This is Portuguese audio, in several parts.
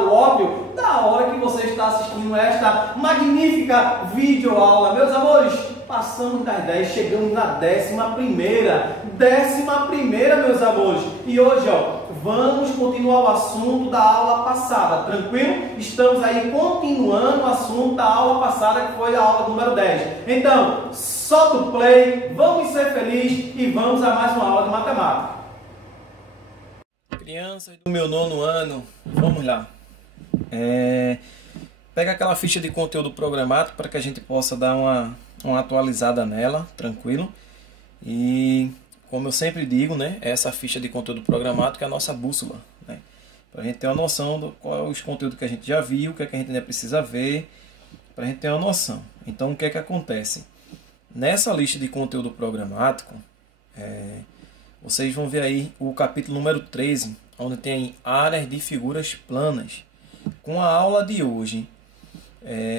resultado óbvio da hora que você está assistindo esta magnífica videoaula. Meus amores, passamos das 10, chegamos na 11ª. 11ª, meus amores. E hoje, vamos continuar o assunto da aula passada, tranquilo? Estamos aí continuando o assunto da aula passada, que foi a aula número 10. Então, solta o play, vamos ser felizes e vamos a mais uma aula de matemática. Crianças do meu 9º ano, vamos lá. Pega aquela ficha de conteúdo programático para que a gente possa dar uma atualizada nela, tranquilo? E como eu sempre digo, né, essa ficha de conteúdo programático é a nossa bússola, né? Para a gente ter uma noção do qual é os conteúdos que a gente já viu, o que é que a gente ainda precisa ver, para a gente ter uma noção. Então, o que é que acontece? Nessa lista de conteúdo programático, vocês vão ver aí o capítulo número 13, onde tem áreas de figuras planas. Com a aula de hoje,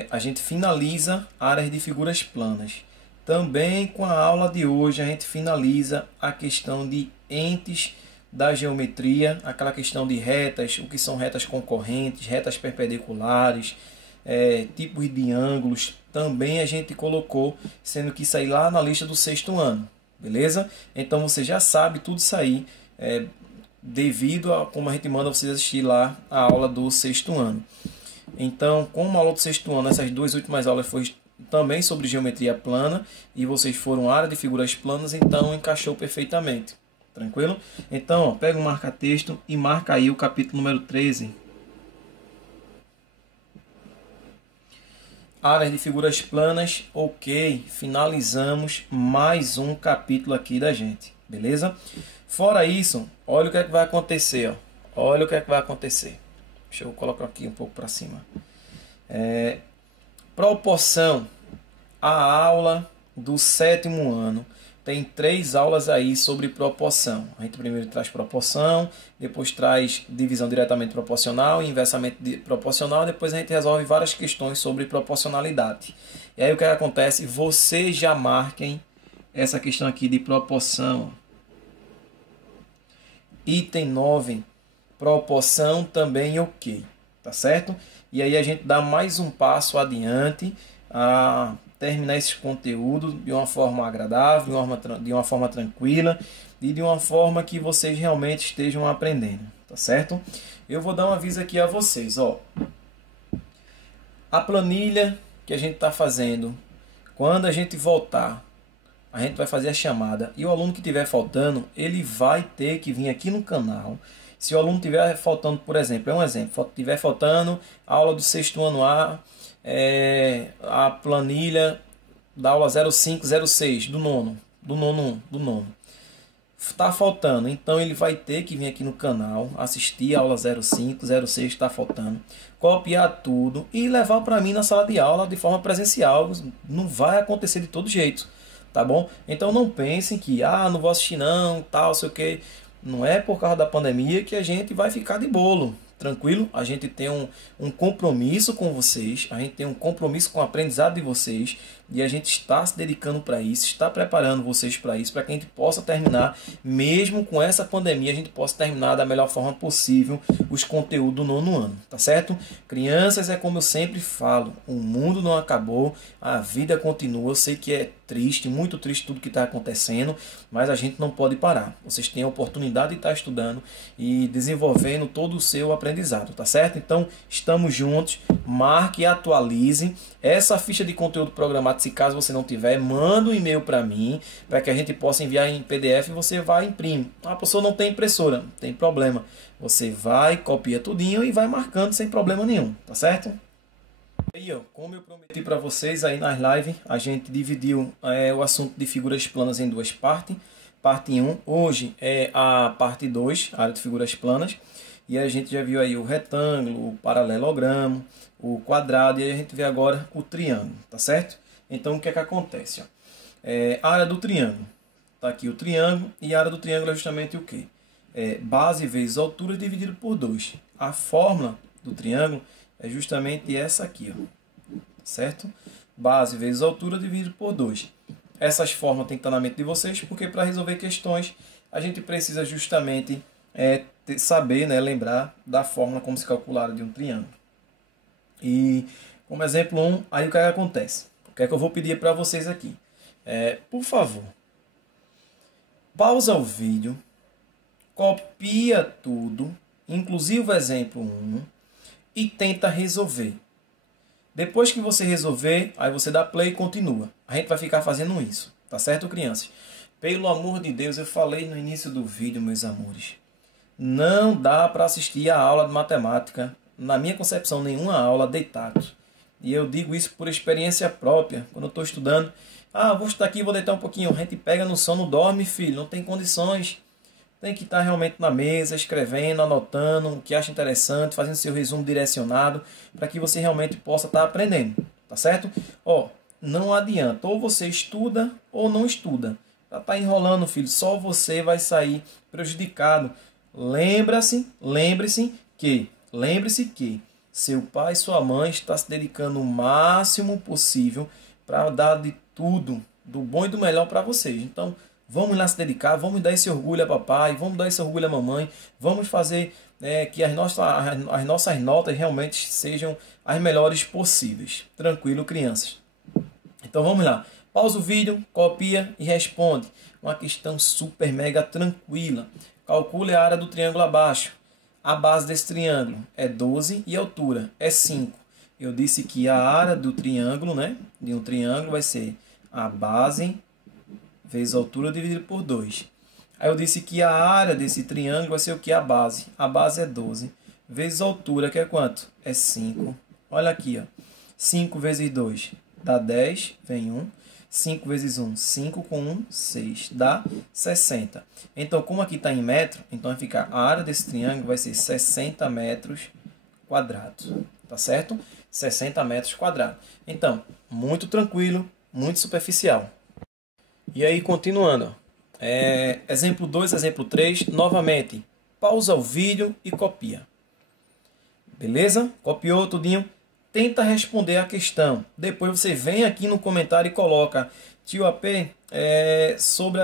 a gente finaliza áreas de figuras planas. Também com a aula de hoje a gente finaliza a questão de entes da geometria, aquela questão de retas, o que são retas concorrentes, retas perpendiculares, tipos de ângulos. Também a gente colocou, sendo que isso aí lá na lista do 6º ano, beleza? Então você já sabe tudo isso aí, devido a como a gente manda vocês assistir lá a aula do 6º ano. Então, como a aula do 6º ano, essas duas últimas aulas foi também sobre geometria plana e vocês foram área de figuras planas, então encaixou perfeitamente. Tranquilo? Então, pega um marca-texto e marca aí o capítulo número 13. Áreas de figuras planas, ok. Finalizamos mais um capítulo aqui da gente, beleza? Fora isso, olha o que é que vai acontecer, ó. Olha o que é que vai acontecer. Deixa eu colocar aqui um pouco para cima. Proporção. A aula do 7º ano tem 3 aulas aí sobre proporção. A gente primeiro traz proporção, depois traz divisão diretamente proporcional e inversamente proporcional, depois a gente resolve várias questões sobre proporcionalidade. E aí o que acontece? Vocês já marquem essa questão aqui de proporção. Item 9, proporção também ok, tá certo? E aí a gente dá mais um passo adiante a terminar esse conteúdo de uma forma agradável, de uma forma tranquila e de uma forma que vocês realmente estejam aprendendo, tá certo? Eu vou dar um aviso aqui a vocês, ó. A planilha que a gente está fazendo, quando a gente voltar, a gente vai fazer a chamada e o aluno que estiver faltando, ele vai ter que vir aqui no canal. Se o aluno estiver faltando, por exemplo, estiver faltando a aula do 6º ano A planilha da aula 0506 do nono. Está faltando, então ele vai ter que vir aqui no canal, assistir a aula 05, 06 está faltando, copiar tudo e levar para mim na sala de aula de forma presencial. Não vai acontecer de todo jeito, tá bom? Então não pensem que, não vou assistir não, tal, sei o que. Não é por causa da pandemia que a gente vai ficar de bolo, tranquilo? A gente tem um compromisso com vocês, a gente tem um compromisso com o aprendizado de vocês e a gente está se dedicando para isso, está preparando vocês para isso, para que a gente possa terminar, mesmo com essa pandemia, a gente possa terminar da melhor forma possível os conteúdos do 9º ano, tá certo? Crianças, é como eu sempre falo, o mundo não acabou, a vida continua. Eu sei que é triste, muito triste tudo que está acontecendo, mas a gente não pode parar. Vocês têm a oportunidade de estar estudando e desenvolvendo todo o seu aprendizado, tá certo? Então, estamos juntos, marque e atualize essa ficha de conteúdo programado. Se caso você não tiver, manda um e-mail para mim, para que a gente possa enviar em PDF e você vai imprimir. A pessoa não tem impressora, não tem problema. Você vai, copia tudinho e vai marcando sem problema nenhum, tá certo? Aí, como eu prometi para vocês aí nas lives, a gente dividiu o assunto de figuras planas em 2 partes. Parte 1, hoje é a parte 2, a área de figuras planas. E a gente já viu aí o retângulo, o paralelogramo, o quadrado e a gente vê agora o triângulo, tá certo? Então o que é que acontece? A área do triângulo, tá aqui o triângulo e a área do triângulo é justamente o quê? Base vezes altura dividido por 2. A fórmula do triângulo é justamente essa aqui, ó, certo? Base vezes altura dividido por 2. Essas fórmulas têm que estar na mente de vocês, porque para resolver questões a gente precisa justamente saber, né, lembrar da fórmula como se calcula de um triângulo. E como exemplo 1, aí o que acontece? O que é que eu vou pedir para vocês aqui? Por favor, pausa o vídeo, copia tudo, inclusive o exemplo 1, e tenta resolver. Depois que você resolver, aí você dá play e continua. A gente vai ficar fazendo isso, tá certo, crianças? Pelo amor de Deus, eu falei no início do vídeo, meus amores. Não dá para assistir a aula de matemática, na minha concepção, nenhuma aula deitado. E eu digo isso por experiência própria, quando eu estou estudando. Vou estar aqui, vou deitar um pouquinho. A gente pega no sono, dorme, filho, não tem condições. Tem que estar realmente na mesa, escrevendo, anotando o que acha interessante, fazendo seu resumo direcionado, para que você realmente possa estar aprendendo, tá certo? Não adianta, ou você estuda ou não estuda. Já está enrolando, filho, só você vai sair prejudicado. Lembre-se que seu pai e sua mãe estão se dedicando o máximo possível para dar de tudo, do bom e do melhor para vocês. Então, vamos lá se dedicar, vamos dar esse orgulho a papai, vamos dar esse orgulho a mamãe, vamos fazer que as nossas notas realmente sejam as melhores possíveis. Tranquilo, crianças? Então vamos lá. Pausa o vídeo, copia e responde. Uma questão super mega tranquila. Calcule a área do triângulo abaixo. A base desse triângulo é 12 e a altura é 5. Eu disse que a área do triângulo, né, de um triângulo vai ser a base vezes a altura dividido por 2. Aí eu disse que a área desse triângulo vai ser o que? A base. A base é 12 vezes a altura, que é quanto? É 5. Olha aqui, ó. 5 vezes 2 dá 10, vem 1. 5 vezes 1, 5 com 1, 6. Dá 60. Então, como aqui está em metro, então vai ficar a área desse triângulo vai ser 60 metros quadrados. Tá certo? 60 metros quadrados. Então, muito tranquilo, muito superficial. E aí, continuando. Exemplo 2, exemplo 3. Novamente, pausa o vídeo e copia. Beleza? Copiou tudinho? Tenta responder a questão. Depois você vem aqui no comentário e coloca: tio AP, sobre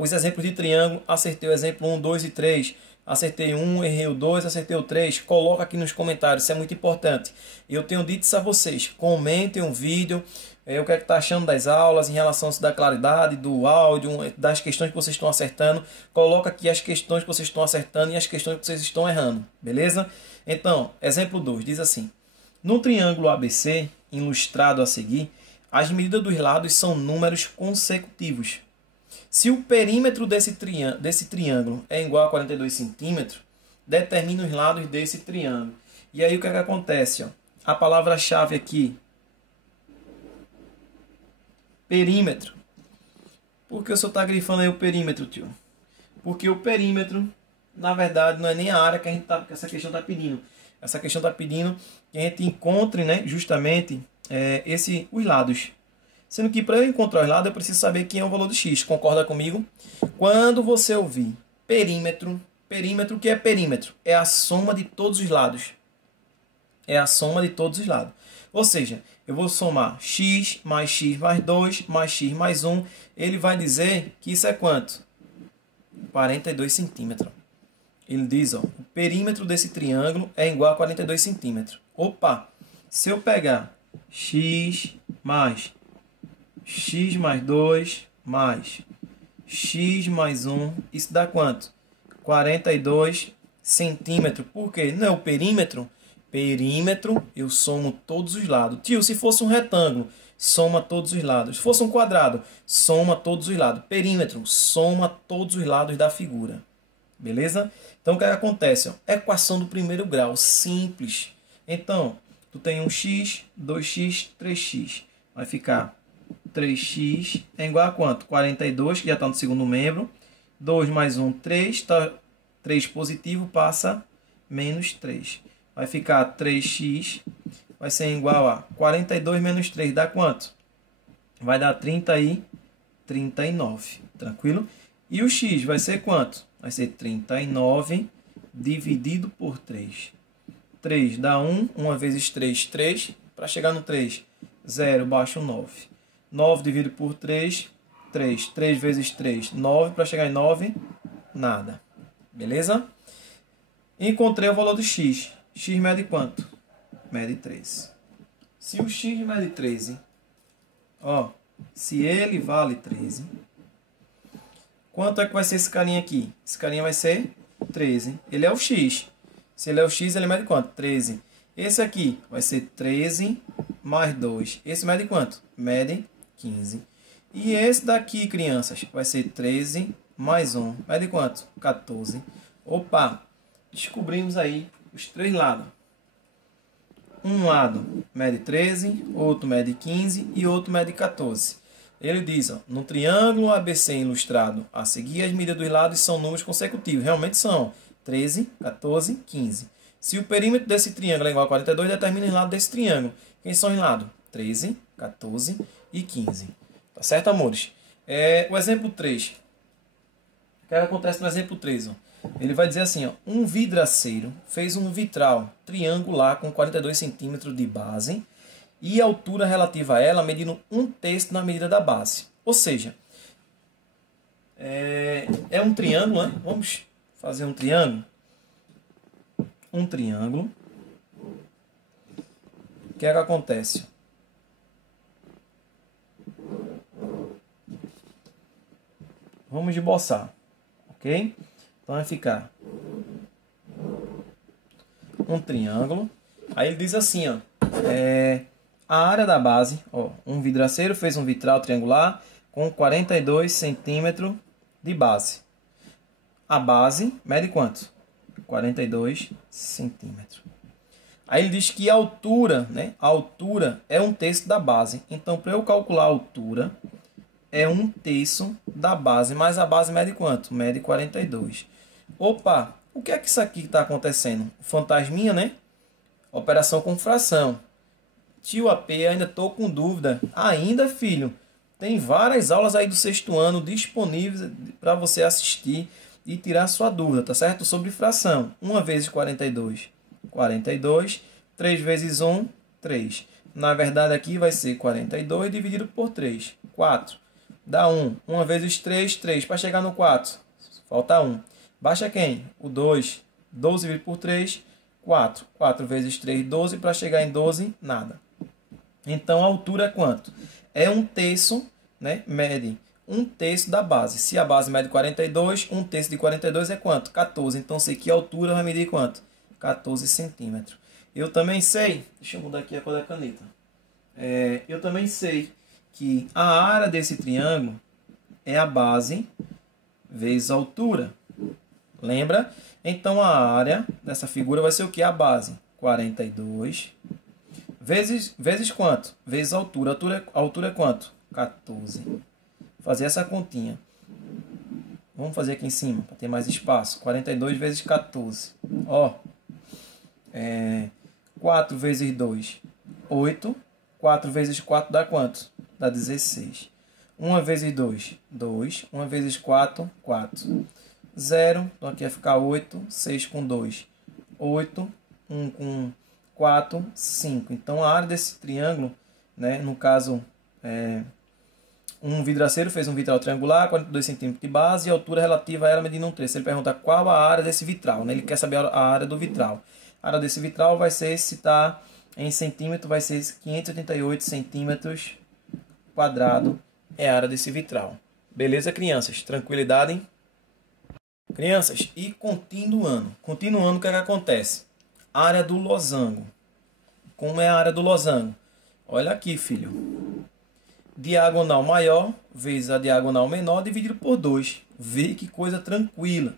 os exemplos de triângulo, acertei o exemplo 1, 2 e 3. Acertei 1, errei o 2, acertei o 3. Coloca aqui nos comentários, isso é muito importante. Eu tenho dito isso a vocês. Comentem o vídeo. O que é que está achando das aulas em relação da claridade, do áudio, das questões que vocês estão acertando. Coloca aqui as questões que vocês estão acertando e as questões que vocês estão errando. Beleza? Então, exemplo 2, diz assim: no triângulo ABC, ilustrado a seguir, as medidas dos lados são números consecutivos. Se o perímetro desse triângulo é igual a 42 centímetros, determine os lados desse triângulo. E aí o que é que acontece? A palavra-chave aqui, perímetro. Por que o senhor está grifando aí o perímetro, tio? Porque o perímetro, na verdade, não é nem a área que essa questão está pedindo. Essa questão está pedindo que a gente encontre, né, justamente os lados. Sendo que para eu encontrar os lados, eu preciso saber quem é o valor de x. Concorda comigo? Quando você ouvir perímetro, o que é perímetro? É a soma de todos os lados. É a soma de todos os lados. Ou seja, eu vou somar x mais 2 mais x mais 1. Ele vai dizer que isso é quanto? 42 centímetros. Ele diz, o perímetro desse triângulo é igual a 42 centímetros. Opa! Se eu pegar x mais 2 mais x mais 1, isso dá quanto? 42 centímetros. Por quê? Não é o perímetro? Perímetro, eu somo todos os lados. Tio, se fosse um retângulo, soma todos os lados. Se fosse um quadrado, soma todos os lados. Perímetro, soma todos os lados da figura. Beleza? Então, o que acontece? Equação do primeiro grau, simples. Então, tu tem um x, 2x, 3x. Vai ficar 3x é igual a quanto? 42, que já está no segundo membro. 2 mais 1, 3. 3 positivo passa menos 3. Vai ficar 3x, vai ser igual a 42 menos 3, dá quanto? Vai dar 39, tranquilo? E o x vai ser quanto? Vai ser 39 dividido por 3. 3 dá 1, 1 vezes 3, 3. Para chegar no 3, 0, baixa o 9. 9 dividido por 3, 3. 3 vezes 3, 9. Para chegar em 9, nada. Beleza? Encontrei o valor do x. X mede quanto? Mede 13. Se o x mede 13, ó, se ele vale 13, quanto é que vai ser esse carinha aqui? Esse carinha vai ser 13. Ele é o x. Se ele é o x, ele mede quanto? 13. Esse aqui vai ser 13 mais 2. Esse mede quanto? Mede 15. E esse daqui, crianças, vai ser 13 mais 1. Mede quanto? 14. Opa! Descobrimos aí os três lados. Um lado mede 13, outro mede 15 e outro mede 14. Ele diz, ó, no triângulo ABC ilustrado a seguir, as medidas dos lados são números consecutivos. Realmente são 13, 14, 15. Se o perímetro desse triângulo é igual a 42, determina os lados desse triângulo. Quem são os lados? 13, 14 e 15. Tá certo, amores? O exemplo 3. O que acontece no exemplo 3? Ó? Ele vai dizer assim, ó, um vidraceiro fez um vitral triangular com 42 centímetros de base e a altura relativa a ela medindo 1/3 na medida da base. Ou seja, é um triângulo, né? Vamos fazer um triângulo. Um triângulo. O que é que acontece? Vamos esboçar, ok? Então vai ficar um triângulo. Aí ele diz assim, ó, a área da base, ó, um vidraceiro fez um vitral triangular com 42 centímetros de base. A base mede quanto? 42 centímetros. Aí ele diz que a altura, né? A altura é 1/3 da base. Então, para eu calcular a altura, é 1/3 da base. Mas a base mede quanto? Mede 42. Opa, o que é que isso aqui está acontecendo? Fantasminha, né? Operação com fração. Tio AP, ainda estou com dúvida. Ainda, filho? Tem várias aulas aí do 6º ano disponíveis para você assistir e tirar sua dúvida, tá certo? Sobre fração. 1 vezes 42, 42. 3 vezes 1, 3. Na verdade, aqui vai ser 42 dividido por 3. 4. Dá 1. 1 vezes 3, 3. Para chegar no 4, falta 1. Baixa quem? O 2. 12 dividido por 3, 4. 4 vezes 3, 12. Para chegar em 12, nada. Então, a altura é quanto? É 1/3, né? Mede 1/3 da base. Se a base mede 42, 1/3 de 42 é quanto? 14. Então, sei que a altura vai medir quanto? 14 centímetros. Eu também sei, deixa eu mudar aqui a cor da caneta. Eu também sei que a área desse triângulo é a base vezes a altura. Lembra? Então, a área dessa figura vai ser o que? A base. 42 vezes quanto? Vezes a altura. A altura é quanto? 14. Fazer essa continha. Vamos fazer aqui em cima, para ter mais espaço. 42 vezes 14. Ó. 4 vezes 2, 8. 4 vezes 4 dá quanto? Dá 16. 1 vezes 2, 2. 1 vezes 4, 4. 0. Então aqui vai ficar 8. 6 com 2, 8. 1 com 4, 5. Então a área desse triângulo, né, no caso, um vidraceiro fez um vitral triangular, 42 centímetros de base, e a altura relativa a ela medindo 1/3. Ele pergunta qual a área desse vitral, né? Ele quer saber a área do vitral. A área desse vitral vai ser, se está em centímetro, vai ser 588 centímetros quadrado, é a área desse vitral. Beleza, crianças? Tranquilidade? Crianças, e continuando. Continuando, o que é que acontece? Área do losango. Como é a área do losango? Olha aqui, filho. Diagonal maior vezes a diagonal menor dividido por 2. Vê que coisa tranquila.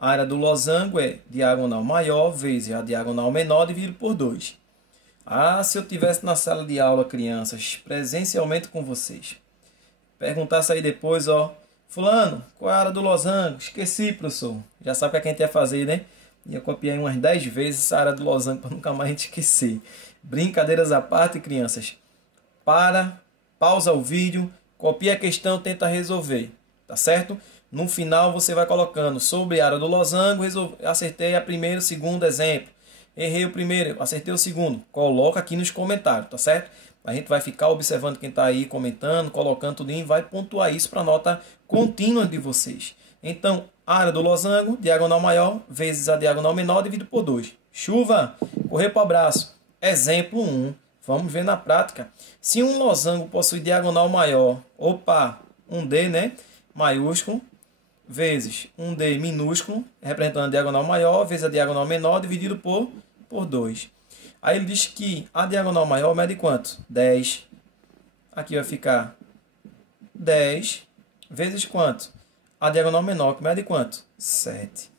A área do losango é diagonal maior vezes a diagonal menor dividido por 2. Ah, se eu tivesse na sala de aula, crianças, presencialmente com vocês. Perguntasse aí depois, ó. Fulano, qual é a área do losango? Esqueci, professor. Já sabe o que a gente ia fazer, né? Ia copiar umas 10 vezes essa área do losango para nunca mais a gente esquecer. Brincadeiras à parte, crianças. Pausa o vídeo, copia a questão, tenta resolver. Tá certo? No final você vai colocando sobre a área do losango, acertei a primeiro, segundo exemplo. Errei o primeiro, acertei o segundo. Coloca aqui nos comentários, tá certo? A gente vai ficar observando quem está aí comentando, colocando tudo e vai pontuar isso para a nota contínua de vocês. Então, A área do losango, diagonal maior, vezes a diagonal menor, dividido por 2. Chuva, correr para o abraço. Exemplo 1. Vamos ver na prática. Se um losango possui diagonal maior, um D, né? Maiúsculo, vezes um D minúsculo, representando a diagonal maior, vezes a diagonal menor, dividido por 2. Aí ele diz que a diagonal maior mede quanto? 10. Aqui vai ficar 10 vezes quanto? A diagonal menor, que mede quanto? 7.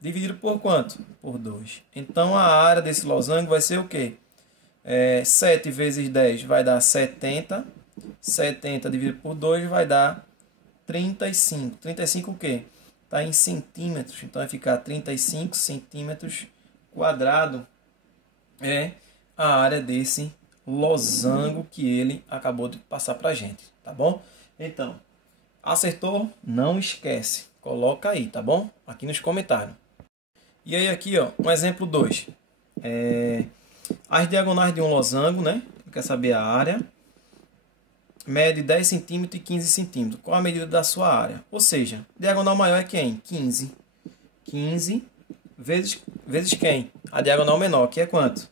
Dividido por quanto? Por 2. Então, a área desse losango vai ser o quê? 7 vezes 10 vai dar 70. 70 dividido por 2 vai dar 35. 35 o quê? Está em centímetros. Então, vai ficar 35 centímetros quadrado. É a área desse losango que ele acabou de passar para a gente. Tá bom? Então, acertou? Não esquece. Coloca aí, tá bom? Aqui nos comentários. E aí aqui, ó, um exemplo 2. As diagonais de um losango, né? Quer saber a área. Mede 10 cm e 15 cm. Qual a medida da sua área? Ou seja, diagonal maior é quem? 15. 15 vezes quem? A diagonal menor, que é quanto?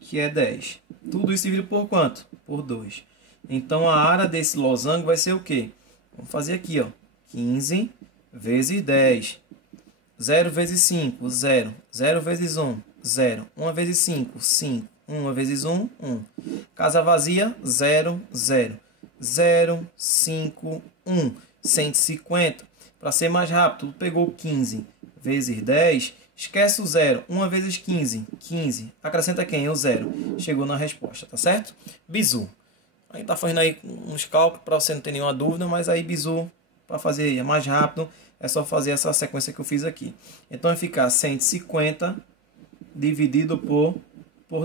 Que é 10. Tudo isso dividido por quanto? Por 2. Então, a área desse losango vai ser o quê? Vamos fazer aqui, ó. 15 vezes 10. 0 vezes 5, 0. 0 vezes 1, 0. 1 vezes 5, 5. 1 vezes 1, 1. Casa vazia, 0, 0. 0, 5, 1. 150. Para ser mais rápido, tu pegou 15 vezes 10. Esquece o 0. 1 vezes 15, 15. Acrescenta quem? O 0. Chegou na resposta, tá certo? Bizu. A gente tá fazendo aí uns cálculos para você não ter nenhuma dúvida, mas aí bizu, para fazer mais rápido, é só fazer essa sequência que eu fiz aqui. Então vai ficar 150 dividido por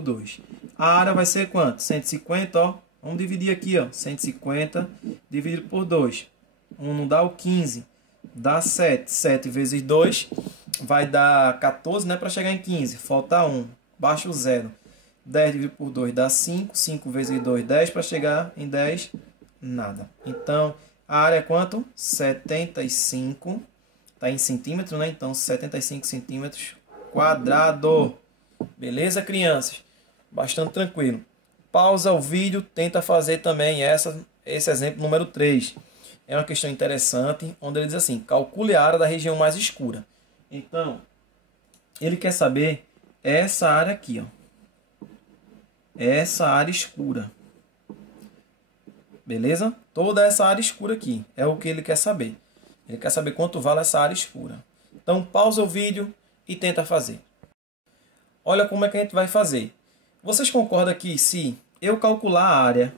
2. A área vai ser quanto? 150, ó. Vamos dividir aqui, ó. 150 dividido por 2. 1 não dá o 15. Dá 7. 7 vezes 2 vai dar 14, né? Para chegar em 15. Falta 1. Baixa o 0. 10 dividido por 2 dá 5. 5 vezes 2, 10. Para chegar em 10, nada. Então, a área é quanto? 75. Está em centímetro, né? Então, 75 centímetros quadrado. Beleza, crianças? Bastante tranquilo. Pausa o vídeo. Tenta fazer também esse exemplo número 3. É uma questão interessante, onde ele diz assim: calcule a área da região mais escura. Então, ele quer saber essa área aqui, ó. Essa área escura. Beleza? Toda essa área escura aqui é o que ele quer saber. Ele quer saber quanto vale essa área escura. Então, pausa o vídeo e tenta fazer. Olha como é que a gente vai fazer. Vocês concordam que se eu calcular a área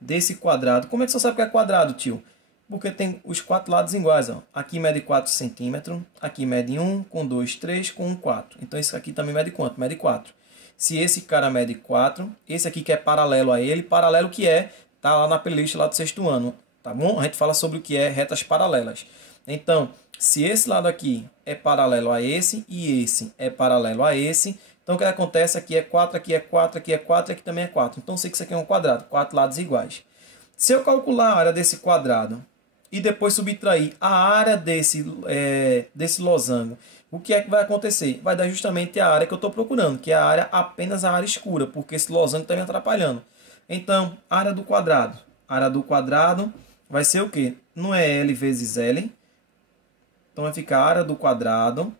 desse quadrado... Como é que você sabe que é quadrado, tio? Porque tem os 4 lados iguais, ó. Aqui mede 4 centímetros, aqui mede 1, com 2, 3, com 1, 4. Então, esse aqui também mede quanto? Mede 4. Se esse cara mede 4, esse aqui que é paralelo a ele, paralelo que é, tá lá na playlist lá do 6º ano, tá bom? A gente fala sobre o que é retas paralelas. Então, se esse lado aqui é paralelo a esse e esse é paralelo a esse, então o que acontece? Aqui é 4, aqui é 4, aqui é 4 e aqui também é 4. Então, eu sei que isso aqui é um quadrado, 4 lados iguais. Se eu calcular a área desse quadrado e depois subtrair a área desse losango, o que é que vai acontecer? Vai dar justamente a área que eu estou procurando, que é apenas a área escura, porque esse losango está me atrapalhando. Então, área do quadrado. A área do quadrado vai ser o quê? Não é L vezes L. Então, vai ficar a área do quadrado,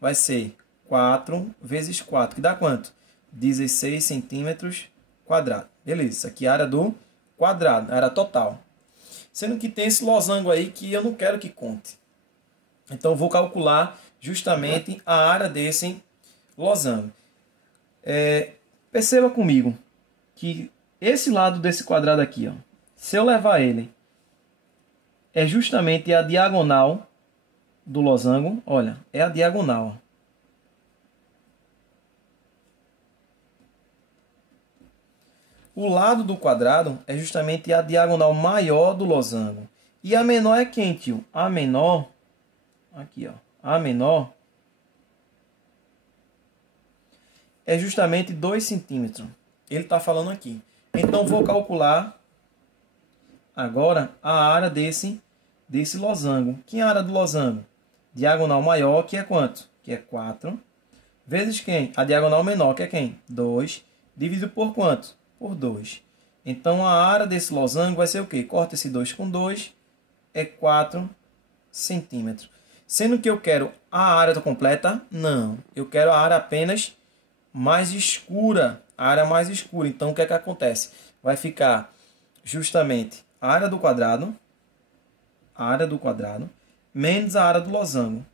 vai ser 4 vezes 4, que dá quanto? 16 centímetros quadrados. Beleza, isso aqui é a área do quadrado, a área total. Sendo que tem esse losango aí que eu não quero que conte. Então, eu vou calcular justamente a área desse losango. Perceba comigo que esse lado desse quadrado aqui, ó, se eu levar ele, é justamente a diagonal do losango. Olha, é a diagonal. O lado do quadrado é justamente a diagonal maior do losango. E a menor é quem, tio? A menor, aqui, ó, a menor é justamente 2 centímetros. Ele está falando aqui. Então, vou calcular agora a área desse losango. Que é a área do losango? diagonal maior, que é quanto? Que é 4, vezes quem? A diagonal menor, que é quem? 2, dividido por quanto? Por 2. Então, a área desse losango vai ser o quê? Corta esse 2 com 2, é 4 centímetros. Sendo que eu quero a área completa? Não. Eu quero a área apenas mais escura. A área mais escura. Então, o que é que acontece? Vai ficar justamente a área do quadrado, menos a área do losango.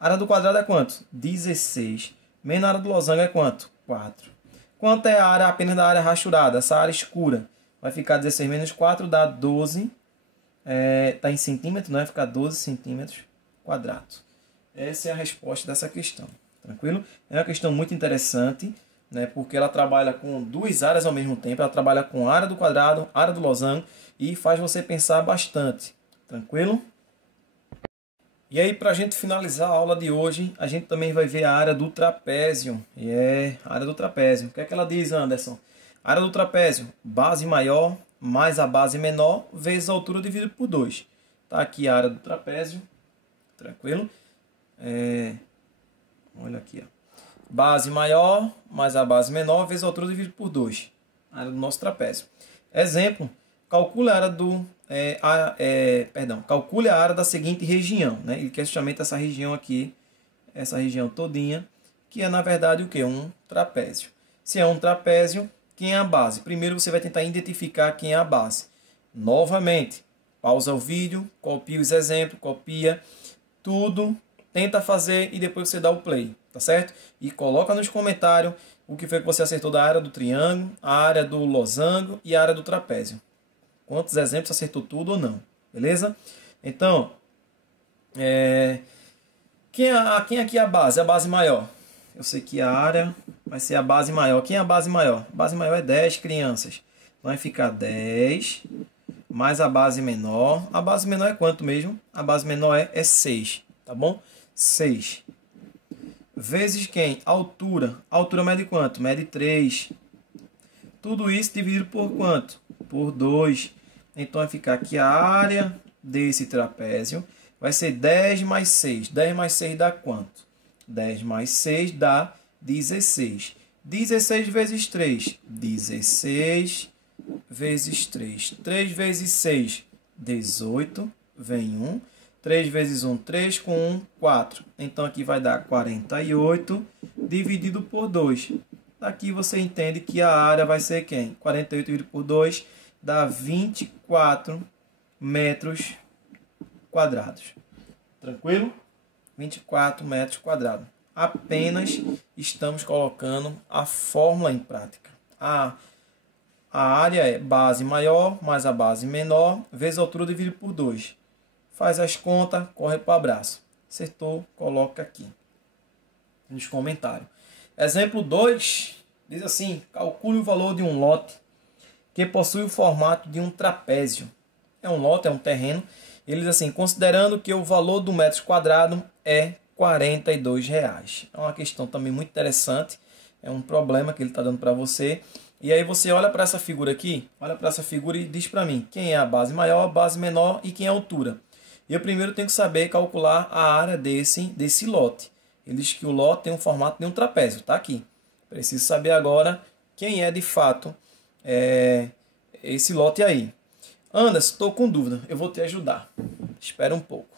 A área do quadrado é quanto? 16. Menos a área do losango é quanto? 4. Quanto é a área apenas da área rachurada? Essa área escura. Vai ficar 16 menos 4, dá 12. Está em centímetros, não vai ficar 12 centímetros quadrados. Essa é a resposta dessa questão. Tranquilo? É uma questão muito interessante, né, porque ela trabalha com duas áreas ao mesmo tempo. Ela trabalha com a área do quadrado, área do losango e faz você pensar bastante. Tranquilo? E aí, para a gente finalizar a aula de hoje, a gente também vai ver a área do trapézio. A área do trapézio. O que é que ela diz, Anderson? A área do trapézio, base maior mais a base menor vezes a altura dividido por 2. Tá aqui a área do trapézio. Tranquilo? Olha aqui, ó. Base maior mais a base menor vezes a altura dividido por 2. A área do nosso trapézio. Exemplo, calcule a área do... calcule a área da seguinte região. Né? Ele quer justamente essa região aqui, essa região todinha, que é na verdade o que? Um trapézio. Se é um trapézio, quem é a base? Primeiro você vai tentar identificar quem é a base. Novamente, pausa o vídeo, copia os exemplos, copia tudo, tenta fazer e depois você dá o play, tá certo? E coloca nos comentários o que foi que você acertou da área do triângulo, a área do losango e a área do trapézio. Quantos exemplos acertou tudo ou não, beleza? Então, quem aqui é a base? A base maior. Eu sei que a área vai ser a base maior. Quem é a base maior? A base maior é 10 crianças. Então vai ficar 10 mais a base menor. A base menor é quanto mesmo? A base menor é 6, tá bom? 6. Vezes quem? A altura. A altura mede quanto? Mede 3. Tudo isso dividido por quanto? Por 2. Então vai ficar aqui a área desse trapézio. Vai ser 10 mais 6. 10 mais 6 dá quanto? 10 mais 6 dá 16. 16 vezes 3. 16 vezes 3. 3 vezes 6, 18. Vem 1. 3 vezes 1, 3. Com 1, 4. Então aqui vai dar 48 dividido por 2. Daqui você entende que a área vai ser quem? 48 dividido por 2 dá 24 metros quadrados. Tranquilo? 24 metros quadrados. Apenas estamos colocando a fórmula em prática. A área é base maior mais a base menor vezes a altura dividido por 2. Faz as contas, corre para o abraço. Acertou, coloca aqui nos comentários. Exemplo 2 diz assim: calcule o valor de um lote que possui o formato de um trapézio. É um lote, é um terreno. Ele diz assim: considerando que o valor do metro quadrado é R$ 42. É uma questão também muito interessante. É um problema que ele está dando para você. E aí você olha para essa figura aqui, olha para essa figura e diz para mim quem é a base maior, a base menor e quem é a altura. Eu primeiro tenho que saber calcular a área desse lote. Ele diz que o lote tem um formato de um trapézio, tá aqui. Preciso saber agora quem é de fato esse lote aí. Anderson, estou com dúvida, eu vou te ajudar. Espera um pouco.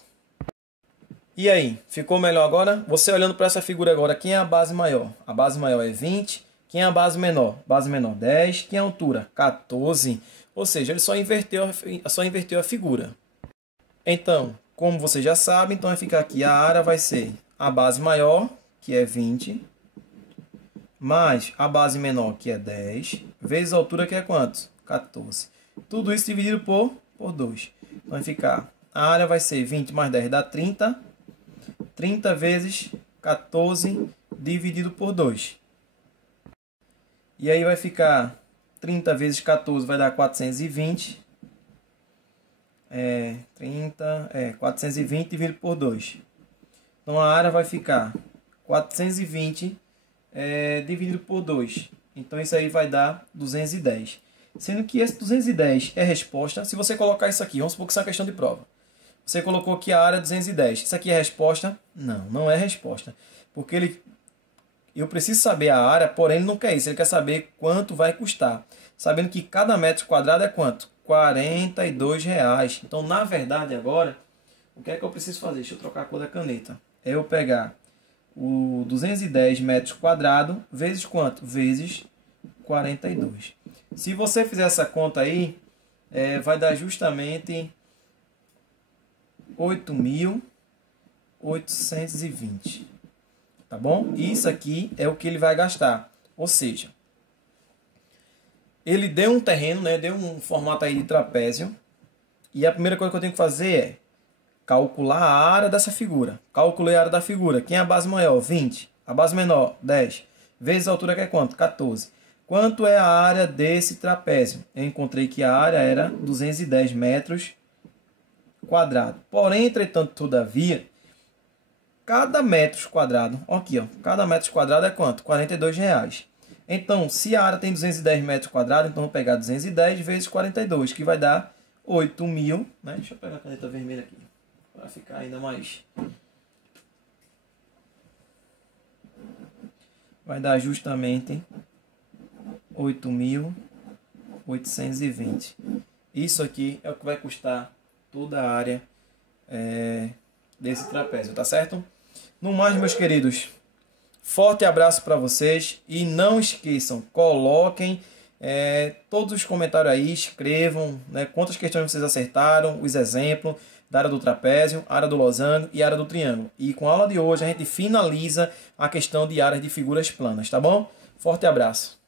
E aí, ficou melhor agora? Você olhando para essa figura agora, quem é a base maior? A base maior é 20. Quem é a base menor? Base menor 10. Quem é a altura? 14. Ou seja, ele só inverteu a figura. Então, como você já sabe, então vai ficar aqui, a área vai ser a base maior, que é 20, mais a base menor, que é 10, vezes a altura, que é quanto? 14. Tudo isso dividido por 2. Então vai ficar, a área vai ser 20 mais 10 dá 30. 30 vezes 14 dividido por 2. E aí vai ficar 30 vezes 14 vai dar 420. 420 dividido por 2. Então a área vai ficar 420 dividido por 2. Então isso aí vai dar 210. Sendo que esse 210 é resposta. Se você colocar isso aqui, vamos supor que isso é uma questão de prova. Você colocou aqui a área 210. Isso aqui é resposta? Não, não é resposta. Porque eu preciso saber a área, porém ele não quer isso. Ele quer saber quanto vai custar. Sabendo que cada metro quadrado é quanto? R$42. Então, na verdade, agora, o que é que eu preciso fazer? Deixa eu trocar a cor da caneta. É eu pegar o 210 metros quadrados vezes quanto? Vezes 42. Se você fizer essa conta aí, vai dar justamente 8.820. Tá bom? Isso aqui é o que ele vai gastar. Ou seja, ele deu um terreno, né? Deu um formato aí de trapézio. E a primeira coisa que eu tenho que fazer é calcular a área dessa figura. Calculei a área da figura. Quem é a base maior? 20. A base menor? 10. Vezes a altura que é quanto? 14. Quanto é a área desse trapézio? Eu encontrei que a área era 210 metros quadrados. Porém, entretanto, todavia, cada metro quadrado, aqui, ó, cada metro quadrado é quanto? R$42. Então, se a área tem 210 metros quadrados, então vou pegar 210 vezes 42, que vai dar 8.000, né? Deixa eu pegar a caneta vermelha aqui, para ficar ainda mais. Vai dar justamente 8.820. Isso aqui é o que vai custar toda a área desse trapézio, tá certo? No mais, meus queridos, forte abraço para vocês e não esqueçam, coloquem todos os comentários aí, escrevam, né, quantas questões vocês acertaram, os exemplos da área do trapézio, área do losango e área do triângulo. E com a aula de hoje a gente finaliza a questão de áreas de figuras planas, tá bom? Forte abraço!